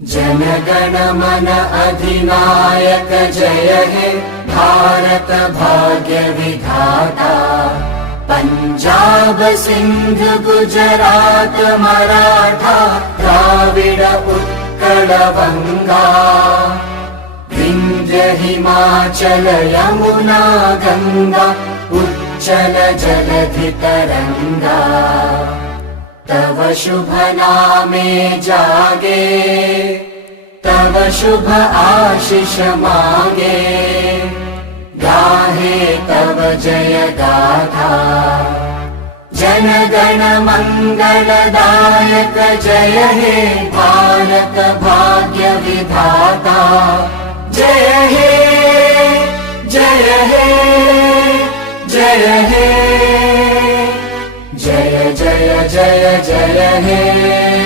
जनगण मन अधिनायक जय हे भारत भाग्य विधाता। पंजाब सिंध गुजरात मराठा द्राविड उत्कल बंगा। विंध्य हिमाचल यमुना गंगा उच्चल जलधि तरंगा। तव शुभ नामे जागे तव शुभ आशीष मागे। गाहे तव जय गाथा जनगण मंगलदायक जय हे भारत भाग्य विधाता। जय हे जय हे जय हे जय जय जय जय हे।